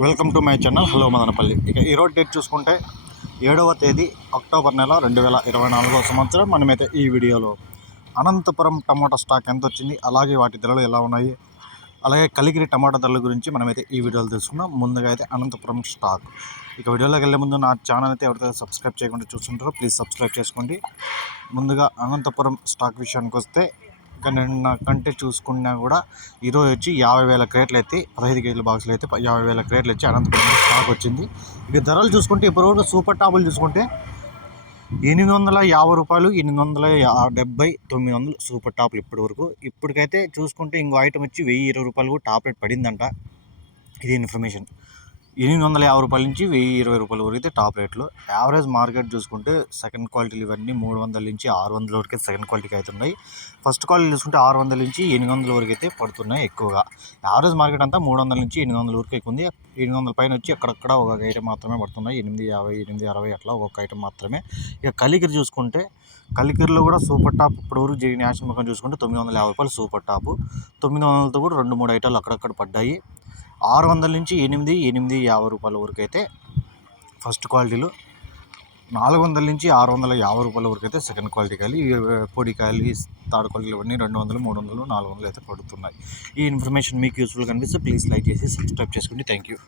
Welcome to my channel. Hello Madanapalle. ఇక ఈరోజు date చూసుకుంటే ఏడవ తేదీ అక్టోబర్ నెల రెండు వేల ఇరవై నాలుగవ సంవత్సరం. మనమైతే ఈ వీడియోలో అనంతపురం టమాటా స్టాక్ ఎంత వచ్చింది అలాగే వాటి ధరలు ఎలా ఉన్నాయి అలాగే కలిగిరి టమాటా ధరల గురించి మనమైతే ఈ వీడియోలో తెలుసుకున్నాం ముందుగా అయితే అనంతపురం స్టాక్. ఇక వీడియోలోకి వెళ్ళే ముందు నా ఛానల్ అయితే ఎవరైతే సబ్స్క్రైబ్ చేయకుండా చూస్తుంటారో ప్లీజ్ సబ్స్క్రైబ్ చేసుకోండి. ముందుగా అనంతపురం స్టాక్ విషయానికి వస్తే ఇక నిన్న కంటే చూసుకున్నా కూడా ఈరోజు వచ్చి యాభై వేల క్రేట్లు అయితే పదహైదు కేజీల బాక్సులు అయితే యాభై వేల క్రేట్లు వచ్చి అనంతపురం స్టాక్ వచ్చింది. ఇక ధరలు చూసుకుంటే ఇప్పటివరకు సూపర్ టాపులు చూసుకుంటే ఎనిమిది వందల యాభై రూపాయలు ఎనిమిది వందల డెబ్బై తొమ్మిది వందలు సూపర్ టాపులు ఇప్పటి వరకు. ఇప్పటికైతే చూసుకుంటే ఇంకో ఐటమ్ వచ్చి వెయ్యి ఇరవై రూపాయలు కూడా టాప్ రేట్ పడిందంట. ఇది ఇన్ఫర్మేషన్. ఎనిమిది వందల యాభై రూపాయల నుంచి వెయ్యి ఇరవై రూపాయల వరకు అయితే టాప్ రేట్లు. యావరేజ్ మార్కెట్ చూసుకుంటే సెకండ్ క్వాలిటీలు ఇవన్నీ మూడు వందల నుంచి ఆరు వందల వరకు అయితే సెకండ్ క్వాలిటీకి అవుతున్నాయి ఫస్ట్ క్వాలిటీ చూసుకుంటే ఆరు వందల నుంచి ఎనిమిది వందల వరకు అయితే పడుతున్నాయి ఎక్కువగా. యావరేజ్ మార్కెట్ అంతా మూడు వందల నుంచి ఎనిమిది వందల వరకు ఎక్కువ ఉంది. ఎనిమిది వందల పైన వచ్చి అక్కడక్కడ ఒక ఐటమ్ మాత్రమే పడుతున్నాయి. ఎనిమిది యాభై ఎనిమిది అరవై అట్లా ఒక్కొక్క ఐటమ్ మాత్రమే. ఇక కలికిరి చూసుకుంటే కలికిరిలో కూడా సూపర్ టాప్ ఇప్పటివరకు జరిగిన యాక్షన్ ముఖం చూసుకుంటే తొమ్మిది వందల యాభై రూపాయలు సూపర్ టాప్. తొమ్మిది వందలతో కూడా రెండు మూడు ఐటాలు అక్కడక్కడ పడ్డాయి. ఆరు వందల నుంచి ఎనిమిది ఎనిమిది యాభై రూపాయల వరకు అయితే ఫస్ట్ క్వాలిటీలు నాలుగు వందల నుంచి ఆరు వందల యాభై రూపాయల వరకు అయితే సెకండ్ క్వాలిటీ కాయలు పొడి కాయలు ఈ థర్డ్ క్వాలిటీలు ఇవన్నీ రెండు వందలు మూడు వందలు నాలుగు వందలు అయితే పడుతున్నాయి. ఈ ఇన్ఫర్మేషన్ మీకు యూస్ఫుల్ కనిపిస్తే ప్లీజ్ లైక్ చేసి సబ్స్క్రైబ్ చేసుకోండి థ్యాంక్ యూ